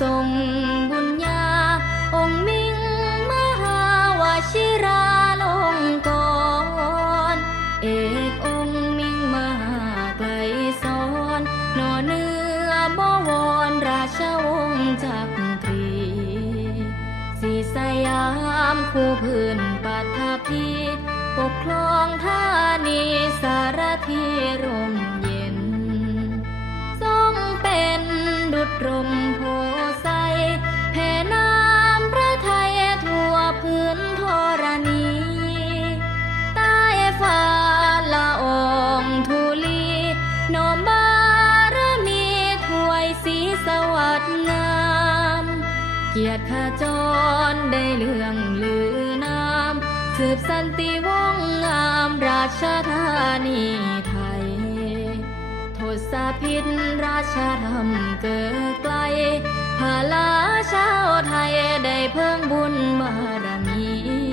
ทรงบุญญา องค์มิ่งมหาวชิราลงกรเอกองค์มิ่งมหาไกลสอนนอเนื้อบวรราชวงศ์จักรีสีสยามคู่พื้นปัทภีปกครองธานีสารทีร่มเย็นทรงเป็น รมโพไซแผ่น้ำพระไทยทั่วพื้นธรณี ใต้ฟ้าละอองธุลีนมารมีถวยสีสวัสดงเกียรติขจรได้เลื่องลือนาม สืบสันติวงงามราชธานี พิษราชธรรมเกิดไกลพาลาชาวไทยได้เพิ่งบุญบารมี